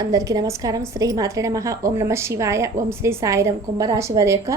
అందరికీ నమస్కారం. శ్రీ మాత్రే నమః. ఓం నమ శివాయ. ఓం శ్రీ సాయిరం. కుంభరాశి వారి యొక్క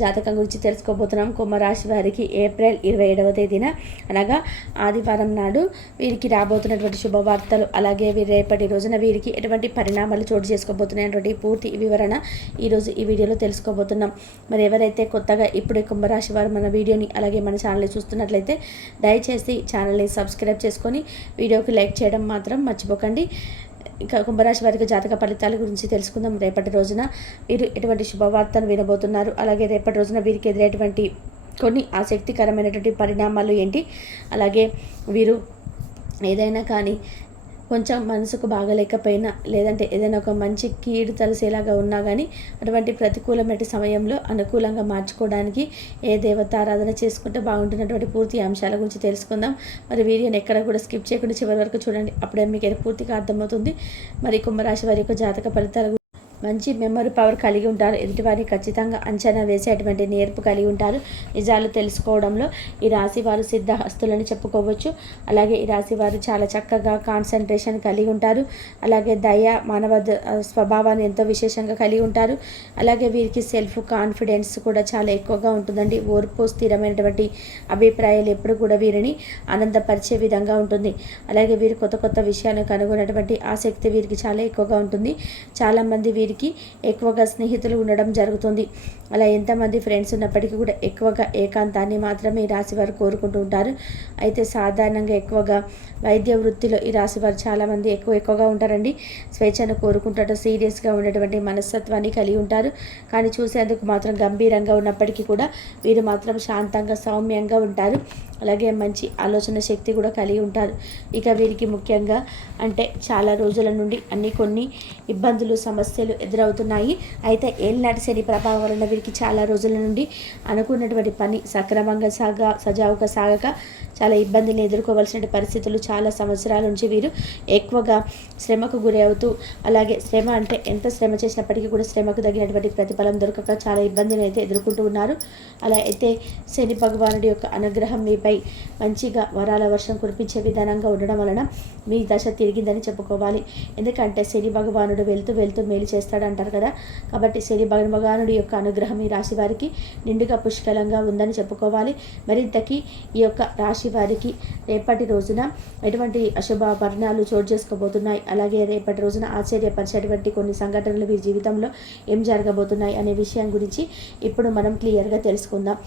జాతకం గురించి తెలుసుకోబోతున్నాం. కుంభరాశి వారికి ఏప్రిల్ 27వ తేదీన అనగా ఆదివారం నాడు వీరికి రాబోతున్నటువంటి శుభవార్తలు, అలాగే రేపటి రోజున వీరికి ఎటువంటి పరిణామాలు చోటు చేసుకోబోతున్నాయటువంటి పూర్తి వివరణ ఈరోజు ఈ వీడియోలో తెలుసుకోబోతున్నాం. మరి ఎవరైతే కొత్తగా ఇప్పుడే కుంభరాశి వారు మన వీడియోని అలాగే మన ఛానల్ని చూస్తున్నట్లయితే దయచేసి ఛానల్ని సబ్స్క్రైబ్ చేసుకొని వీడియోకి లైక్ చేయడం మాత్రం మర్చిపోకండి. ఇక కుంభరాశి వారికి జాతక ఫలితాల గురించి తెలుసుకుందాం. రేపటి రోజున వీరు ఎటువంటి శుభవార్తను వినబోతున్నారు, అలాగే రేపటి రోజున వీరికి ఎదురైనటువంటి కొన్ని ఆసక్తికరమైనటువంటి పరిణామాలు ఏంటి, అలాగే వీరు ఏదైనా కానీ కొంచెం మనసుకు బాగలేకపోయినా, లేదంటే ఏదైనా ఒక మంచి కీడు తలసేలాగా ఉన్నా కానీ అటువంటి ప్రతికూలమైన సమయంలో అనుకూలంగా మార్చుకోవడానికి ఏ దేవతారాధన చేసుకుంటే బాగుంటున్నటువంటి పూర్తి అంశాల గురించి తెలుసుకుందాం. మరి వీడియోని ఎక్కడ కూడా స్కిప్ చేయకుండా చివరి వరకు చూడండి, అప్పుడే మీకు పూర్తిగా అర్థమవుతుంది. మరి కుంభరాశి వారి యొక్క జాతక ఫలితాల మంచి మెమరీ పవర్ కలిగి ఉంటారు. ఎదుటివారిని ఖచ్చితంగా అంచనా వేసేటువంటి నేర్పు కలిగి ఉంటారు. నిజాలు తెలుసుకోవడంలో ఈ రాశి వారు సిద్ధహస్తులని చెప్పుకోవచ్చు. అలాగే ఈ రాశి వారు చాలా చక్కగా కాన్సన్ట్రేషన్ కలిగి ఉంటారు. అలాగే దయ, మానవ స్వభావాన్ని ఎంతో విశేషంగా కలిగి ఉంటారు. అలాగే వీరికి సెల్ఫ్ కాన్ఫిడెన్స్ కూడా చాలా ఎక్కువగా ఉంటుందండి. ఓర్పు, స్థిరమైనటువంటి అభిప్రాయాలు ఎప్పుడు కూడా వీరిని ఆనందపరిచే విధంగా ఉంటుంది. అలాగే వీరు కొత్త కొత్త విషయాలను కనుగొనేటువంటి ఆసక్తి వీరికి చాలా ఎక్కువగా ఉంటుంది. చాలామంది వీరికి ఎక్కువగా స్నేహితులు ఉండడం జరుగుతుంది. అలా ఎంతమంది ఫ్రెండ్స్ ఉన్నప్పటికీ కూడా ఎక్కువగా ఏకాంతాన్ని మాత్రమే ఈ రాశి వారు కోరుకుంటూ ఉంటారు. అయితే సాధారణంగా ఎక్కువగా వైద్య వృత్తిలో ఈ రాశి వారు చాలామంది ఎక్కువగా ఉంటారండి. స్వేచ్ఛను కోరుకుంటారు. సీరియస్గా ఉండేటువంటి మనస్తత్వాన్ని కలిగి ఉంటారు. కానీ చూసేందుకు మాత్రం గంభీరంగా ఉన్నప్పటికీ కూడా వీరు మాత్రం శాంతంగా, సౌమ్యంగా ఉంటారు. అలాగే మంచి ఆలోచన శక్తి కూడా కలిగి ఉంటారు. ఇక వీరికి ముఖ్యంగా అంటే చాలా రోజుల నుండి కొన్ని ఇబ్బందులు, సమస్యలు ఎదురవుతున్నాయి. అయితే ఏళ్ళనాటి శని ప్రభావం వలన వీరికి చాలా రోజుల నుండి అనుకున్నటువంటి పని సక్రమంగా సజావుగా సాగక చాలా ఇబ్బందులు ఎదుర్కోవాల్సిన పరిస్థితులు, చాలా సంవత్సరాల నుంచి వీరు ఎక్కువగా శ్రమకు గురి అవుతూ, అలాగే శ్రమ అంటే ఎంత శ్రమ చేసినప్పటికీ కూడా శ్రమకు తగినటువంటి ప్రతిఫలం దొరకక చాలా ఇబ్బందిని అయితే ఎదుర్కొంటూ ఉన్నారు. అలా అయితే శని భగవానుడి యొక్క అనుగ్రహం మీపై మంచిగా వరాల వర్షం కురిపించే విధానంగా ఉండడం వలన మీ దశ తిరిగిందని చెప్పుకోవాలి. ఎందుకంటే శని భగవానుడు వెళ్తూ వెళ్తూ మేలు చేస్తాడంటారు కదా. కాబట్టి శని భగవానుడి యొక్క అనుగ్రహం ఈ రాశి వారికి నిండుగా పుష్కలంగా ఉందని చెప్పుకోవాలి. మరింతకీ ఈ యొక్క రాశి వారికి రేపటి రోజున ఎటువంటి అశుభ పరిణామాలు చోటు చేసుకోబోతున్నాయి, అలాగే రేపటి రోజున ఆశ్చర్యపరిచేటువంటి కొన్ని సంఘటనలు వీరి జీవితంలో ఏం జరగబోతున్నాయి అనే విషయం గురించి ఇప్పుడు మనం క్లియర్గా తెలుసుకుందాం.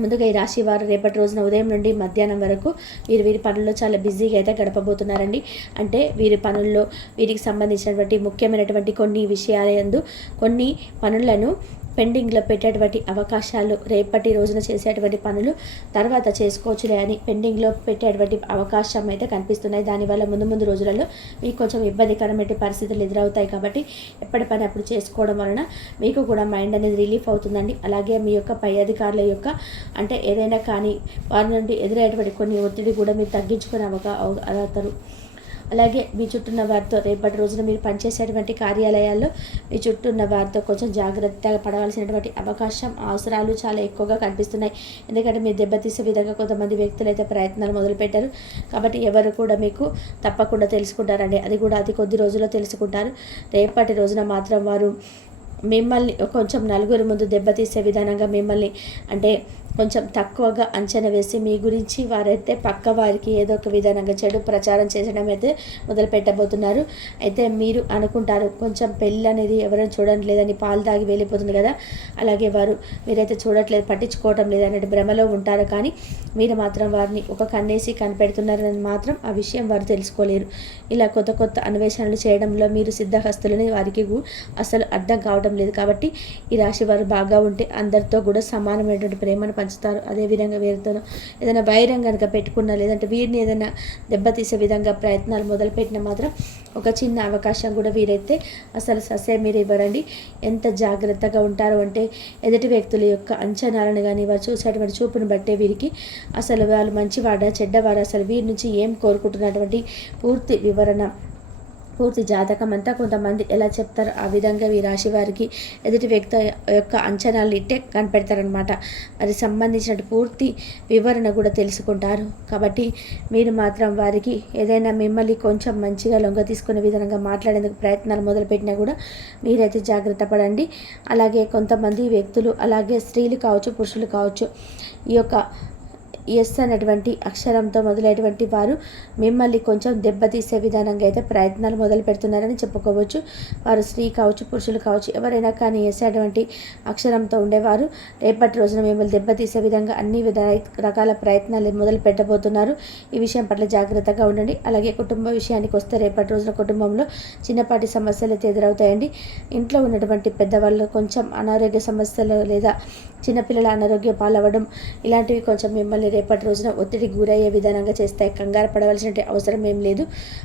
ముందుగా ఈ రాశి వారు రేపటి రోజున ఉదయం నుండి మధ్యాహ్నం వరకు వీరి పనుల్లో చాలా బిజీగా అయితే గడపబోతున్నారండి. అంటే వీరి పనుల్లో వీరికి సంబంధించినటువంటి ముఖ్యమైనటువంటి కొన్ని విషయాలందు కొన్ని పనులను పెండింగ్లో పెట్టేటువంటి అవకాశాలు, రేపటి రోజున చేసేటువంటి పనులు తర్వాత చేసుకోవచ్చులే అని పెండింగ్లో పెట్టేటువంటి అవకాశం అయితే కనిపిస్తున్నాయి. దానివల్ల ముందు రోజులలో మీకు కొంచెం ఇబ్బందికరమైన పరిస్థితులు ఎదురవుతాయి. కాబట్టి ఎప్పటి పని అప్పుడు చేసుకోవడం వలన మీకు కూడా మైండ్ అనేది రిలీఫ్ అవుతుందండి. అలాగే మీ యొక్క పై అధికారుల యొక్క అంటే ఏదైనా కానీ వారి నుండి ఎదురయ్యేటువంటి కొన్ని ఒత్తిడి కూడా మీరు తగ్గించుకునే అవుతారు. అలాగే మీ చుట్టూన్న వారితో రేపటి రోజున మీరు పనిచేసేటువంటి కార్యాలయాల్లో మీ చుట్టూన్న వారితో కొంచెం జాగ్రత్తగా పడవలసినటువంటి అవకాశం, అవసరాలు చాలా ఎక్కువగా కనిపిస్తున్నాయి. ఎందుకంటే మీరు దెబ్బతీసే విధంగా కొంతమంది వ్యక్తులు అయితే ప్రయత్నాలు మొదలుపెట్టారు. కాబట్టి ఎవరు కూడా మీకు తప్పకుండా తెలుసుకుంటారండి. అది కూడా అతి కొద్ది రోజుల్లో తెలుసుకుంటారు. రేపటి రోజున మాత్రం వారు మిమ్మల్ని కొంచెం నలుగురి ముందు దెబ్బతీసే విధానంగా మిమ్మల్ని అంటే కొంచెం తక్కువగా అంచనా వేసి మీ గురించి వారైతే పక్క వారికి ఏదో ఒక విధానంగా చెడు ప్రచారం చేసడం అయితే మొదలు పెట్టబోతున్నారు. అయితే మీరు అనుకుంటారు కొంచెం పెళ్ళి అనేది ఎవరైనా చూడడం లేదని పాలు తాగి వెళ్ళిపోతుంది కదా, అలాగే మీరైతే చూడట్లేదు, పట్టించుకోవటం లేదనే భ్రమలో ఉంటారు. కానీ మీరు మాత్రం వారిని ఒక కన్నేసి కనిపెడుతున్నారని మాత్రం ఆ విషయం వారు తెలుసుకోలేరు. ఇలా కొత్త కొత్త అన్వేషణలు చేయడంలో మీరు సిద్ధహస్తులని వారికి అసలు అర్థం కావడం లేదు. కాబట్టి ఈ రాశి వారు బాగా ఉంటే అందరితో కూడా సమానమైనటువంటి ప్రేమను పంచుతారు. అదేవిధంగా వీరితో ఏదైనా వైరం కనుక పెట్టుకున్నా, లేదంటే వీరిని ఏదైనా దెబ్బతీసే విధంగా ప్రయత్నాలు మొదలుపెట్టినా మాత్రం ఒక చిన్న అవకాశం కూడా వీరైతే అసలు ససే మీరు ఇవ్వరండి. ఎంత జాగ్రత్తగా ఉంటారు అంటే ఎదుటి వ్యక్తుల యొక్క అంచనాలను కానీ వారు చూసేటువంటి చూపును బట్టే వీరికి అసలు వాళ్ళు మంచివాడా చెడ్డవాడా, అసలు వీరి నుంచి ఏం కోరుకుంటున్నటువంటి పూర్తి వివరణ పూర్తి జాతకం అంతా కొంతమంది ఎలా చెప్తారో ఆ విధంగా ఈ రాశి వారికి ఎదుటి వ్యక్తి యొక్క అంచనాలు ఇట్టే కనిపెడతారనమాట. మరి సంబంధించిన పూర్తి వివరణ కూడా తెలుసుకుంటారు. కాబట్టి మీరు మాత్రం వారికి ఏదైనా మిమ్మల్ని కొంచెం మంచిగా లొంగ తీసుకునే విధంగా మాట్లాడేందుకు ప్రయత్నాలు మొదలుపెట్టినా కూడా మీరైతే జాగ్రత్త పడండి. అలాగే కొంతమంది వ్యక్తులు, అలాగే స్త్రీలు కావచ్చు, పురుషులు కావచ్చు, ఈ యొక్క ఎస్ అనేటువంటి అక్షరంతో మొదలైనటువంటి వారు మిమ్మల్ని కొంచెం దెబ్బతీసే విధానంగా అయితే ప్రయత్నాలు మొదలు పెడుతున్నారని చెప్పుకోవచ్చు. వారు స్త్రీ కావచ్చు, పురుషులు కావచ్చు, ఎవరైనా కానీ ఎస్ అటువంటి అక్షరంతో ఉండేవారు రేపటి రోజున మిమ్మల్ని దెబ్బతీసే విధంగా అన్ని రకాల ప్రయత్నాలు మొదలు పెట్టబోతున్నారు. ఈ విషయం పట్ల జాగ్రత్తగా ఉండండి. అలాగే కుటుంబ విషయానికి వస్తే రేపటి రోజున కుటుంబంలో చిన్నపాటి సమస్యలు అయితే ఎదురవుతాయండి. ఇంట్లో ఉన్నటువంటి పెద్దవాళ్ళు కొంచెం అనారోగ్య సమస్యలు లేదా చిన్నపిల్లల అనారోగ్య పాలవ్వడం ఇలాంటివి కొంచెం మిమ్మల్ని రేపటి రోజున ఒత్తిడికి గురయ్యే విధానంగా చేస్తాయి. కంగారు పడవలసిన అవసరం ఏం లేదు.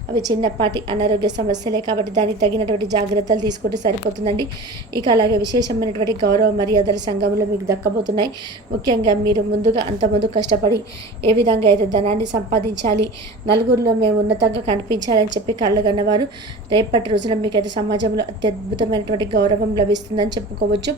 అవి చిన్నపాటి అనారోగ్య సమస్యలే కాబట్టి దానికి తగినటువంటి జాగ్రత్తలు తీసుకుంటే సరిపోతుందండి. ఇక అలాగే విశేషమైనటువంటి గౌరవ మర్యాదల సంఘంలో మీకు దక్కబోతున్నాయి. ముఖ్యంగా మీరు అంతకుముందు కష్టపడి ఏ విధంగా అయితే ధనాన్ని సంపాదించాలి, నలుగురిలో మేము ఉన్నతంగా కనిపించాలని చెప్పి కళ్ళగన్నవారు రేపటి రోజున మీకైతే సమాజంలో అత్యద్భుతమైనటువంటి గౌరవం లభిస్తుందని చెప్పుకోవచ్చు.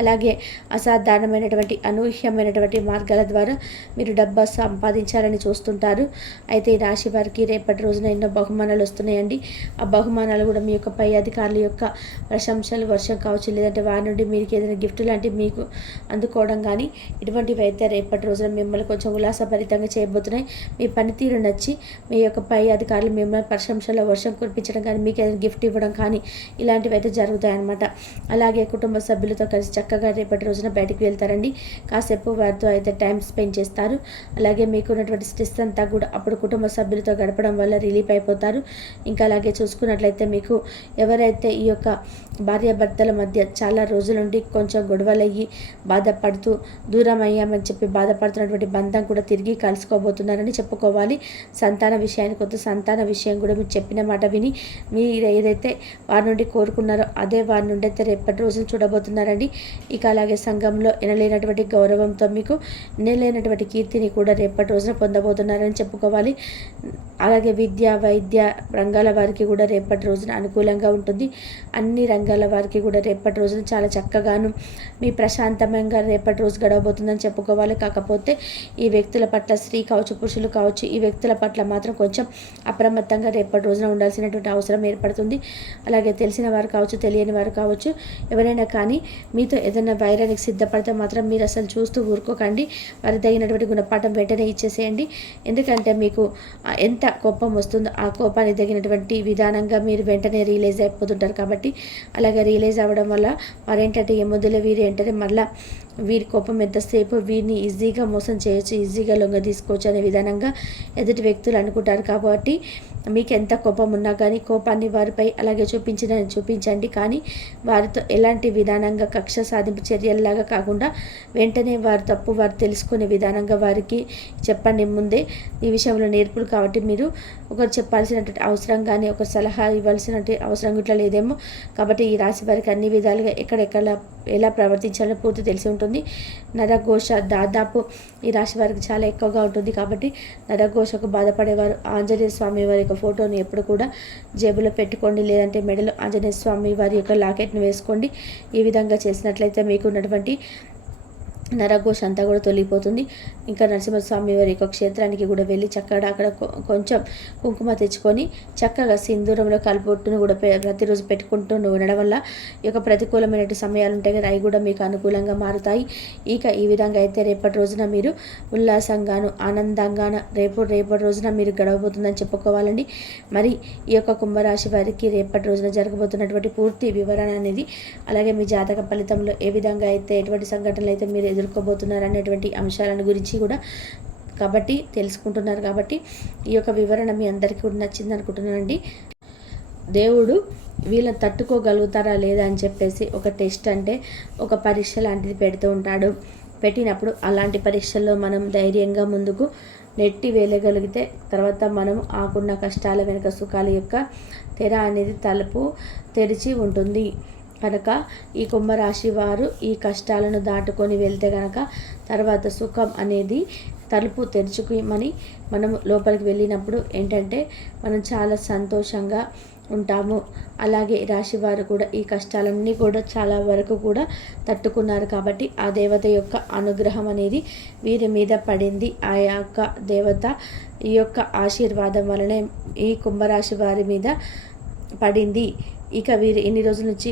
అలాగే అసాధారణమైనటువంటి అనూహ్యమైనటువంటి మార్గాల ద్వారా మీరు డబ్బు సంపాదించాలని చూస్తుంటారు. అయితే ఈ రాశి వారికి రేపటి రోజున ఎన్నో బహుమానాలు వస్తున్నాయండి. ఆ బహుమానాలు కూడా మీ యొక్క పై అధికారుల యొక్క ప్రశంసలు వర్షం కావచ్చు, లేదంటే వారి నుండి మీకు ఏదైనా గిఫ్ట్ లాంటివి మీకు అందుకోవడం కానీ ఇటువంటివి అయితే రేపటి రోజున మిమ్మల్ని కొంచెం ఉల్లాసభరితంగా చేయబోతున్నాయి. మీ పనితీరు నచ్చి మీ యొక్క పై అధికారులు మిమ్మల్ని ప్రశంసల వర్షం కురిపించడం కానీ, మీకు ఏదైనా గిఫ్ట్ ఇవ్వడం కానీ ఇలాంటివి అయితే జరుగుతాయన్నమాట. అలాగే కుటుంబ సభ్యులతో కలిసి చక్కగా రేపటి రోజున బయటికి వెళ్తారండి. కాసేపు వారితో అయితే టైం స్పెండ్ చేస్తారు. అలాగే మీకు ఉన్నటువంటి స్ట్రెస్ అంతా కూడా అప్పుడు కుటుంబ సభ్యులతో గడపడం వల్ల రిలీఫ్ అయిపోతారు. ఇంకా అలాగే చూసుకున్నట్లయితే మీకు ఎవరైతే ఈ యొక్క భార్యాభర్తల మధ్య చాలా రోజుల నుండి కొంచెం గొడవలయ్యి బాధపడుతూ దూరం అయ్యామని చెప్పి బాధపడుతున్నటువంటి బంధం కూడా తిరిగి కలుసుకోబోతున్నారని చెప్పుకోవాలి. సంతాన విషయానికి కొత్త సంతాన విషయం కూడా మీరు చెప్పిన మాట విని మీరు ఏదైతే వారి నుండి కోరుకున్నారో అదే వారి నుండి అయితే రేపటి రోజులు చూడబోతున్నారండి. ఇక అలాగే సంఘంలో ఎనలేనటువంటి గౌరవంతో మీకు ఎనలేనటువంటి కీర్తిని కూడా రేపటి రోజున పొందబోతున్నారని చెప్పుకోవాలి. అలాగే విద్య, వైద్య రంగాల వారికి కూడా రేపటి రోజున అనుకూలంగా ఉంటుంది. అన్ని రంగాల వారికి కూడా రేపటి రోజున చాలా చక్కగాను మీ ప్రశాంతంగా రేపటి రోజు గడవబోతుందని చెప్పుకోవాలి. కాకపోతే ఈ వ్యక్తుల పట్ల స్త్రీ కావచ్చు, పురుషులు కావచ్చు, ఈ వ్యక్తుల పట్ల మాత్రం కొంచెం అప్రమత్తంగా రేపటి రోజున ఉండాల్సినటువంటి అవసరం ఏర్పడుతుంది. అలాగే తెలిసిన వారు కావచ్చు, తెలియని వారు కావచ్చు, ఎవరైనా కానీ మీతో ఏదైనా వైరానికి సిద్ధపడితే మాత్రం మీరు అసలు చూస్తూ ఊరుకోకండి. వారి తగినటువంటి గుణపాఠం వెంటనే ఇచ్చేసేయండి. ఎందుకంటే మీకు ఎంత కోపం వస్తుందో ఆ కోపానికి తగినటువంటి విధానంగా మీరు వెంటనే రియలైజ్ అయిపోతుంటారు. కాబట్టి అలాగే రియలైజ్ అవ్వడం వల్ల వారేంటంటే ఏమొద్దులే వీరు ఏంటంటే మళ్ళీ వీరి కోపం ఎంతసేపు వీరిని ఈజీగా మోసం చేయొచ్చు, ఈజీగా లొంగ తీసుకోవచ్చు అనే విధానంగా ఎదుటి వ్యక్తులు అనుకుంటారు. కాబట్టి మీకు ఎంత కోపం ఉన్నా కానీ కోపాన్ని వారిపై అలాగే చూపించండి. కానీ వారితో ఎలాంటి విధానంగా కక్ష సాధింపు చర్యల్లాగా కాకుండా వెంటనే వారి తప్పు వారు తెలుసుకునే విధానంగా వారికి చెప్పండి. ముందే ఈ విషయంలో నేర్పులు కాబట్టి మీరు ఒకరు చెప్పాల్సినటువంటి అవసరం కానీ ఒక సలహా ఇవ్వాల్సినటువంటి అవసరం ఇట్లా లేదేమో. కాబట్టి ఈ రాశి వారికి అన్ని విధాలుగా ఎక్కడెక్కడ ఎలా ప్రవర్తించాలో పూర్తి తెలిసి ఉంటుంది. నరఘోష దాదాపు ఈ రాశి వారికి చాలా ఎక్కువగా ఉంటుంది. కాబట్టి నరఘోషకు బాధపడేవారు ఆంజనేయ స్వామి వారి యొక్క ఫోటోని ఎప్పుడు కూడా జేబులో పెట్టుకోండి, లేదంటే మెడలో ఆంజనేయ స్వామి వారి యొక్క లాకెట్ను వేసుకోండి. ఈ విధంగా చేసినట్లయితే మీకు ఉన్నటువంటి నరఘోష అంతా కూడా తొలగిపోతుంది. ఇంకా నరసింహస్వామి వారి యొక్క క్షేత్రానికి కూడా వెళ్ళి చక్కగా అక్కడ కొంచెం కుంకుమ తెచ్చుకొని చక్కగా సింధూరంలో కలుపొట్టును కూడా ప్రతిరోజు పెట్టుకుంటూ ఉండడం వల్ల ఈ యొక్క ప్రతికూలమైన సమయాలు ఉంటాయి కదా, అవి కూడా మీకు అనుకూలంగా మారుతాయి. ఇక ఈ విధంగా అయితే రేపటి రోజున మీరు ఉల్లాసంగాను ఆనందంగాను రేపటి రోజున మీరు గడవబోతుందని చెప్పుకోవాలండి. మరి ఈ యొక్క కుంభరాశి వారికి రేపటి రోజున జరగబోతున్నటువంటి పూర్తి వివరణ అనేది, అలాగే మీ జాతక ఫలితంలో ఏ విధంగా అయితే ఎటువంటి సంఘటనలు అయితే మీరు ఎదుర్కోబోతున్నారు అనేటువంటి అంశాలను గురించి కూడా కాబట్టి తెలుసుకుంటున్నారు. కాబట్టి ఈ యొక్క వివరణ మీ అందరికీ కూడా నచ్చింది అనుకుంటున్నానండి. దేవుడు వీళ్ళని తట్టుకోగలుగుతారా లేదా అని చెప్పేసి ఒక టెస్ట్ అంటే ఒక పరీక్ష లాంటిది పెడుతూ ఉంటాడు. పెట్టినప్పుడు అలాంటి పరీక్షల్లో మనం ధైర్యంగా ముందుకు నెట్టి వేయగలిగితే తర్వాత మనం ఆకున్న కష్టాల వెనుక సుఖాల యొక్క తెర అనేది తలుపు తెరిచి ఉంటుంది. కనుక ఈ కుంభరాశి వారు ఈ కష్టాలను దాటుకొని వెళ్తే కనుక తర్వాత సుఖం అనేది తలుపు తెరుచుకుమని మనం లోపలికి వెళ్ళినప్పుడు ఏంటంటే మనం చాలా సంతోషంగా ఉంటాము. అలాగే రాశి వారు కూడా ఈ కష్టాలన్నీ కూడా చాలా వరకు కూడా తట్టుకున్నారు కాబట్టి ఆ దేవత యొక్క అనుగ్రహం అనేది వీరి మీద పడింది. ఆ యొక్క దేవత ఈ యొక్క ఆశీర్వాదం వలనే ఈ కుంభరాశి వారి మీద పడింది. ఇక వీరు ఇన్ని రోజుల నుంచి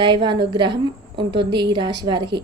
దైవానుగ్రహం ఉంటుంది ఈ రాశి వారికి.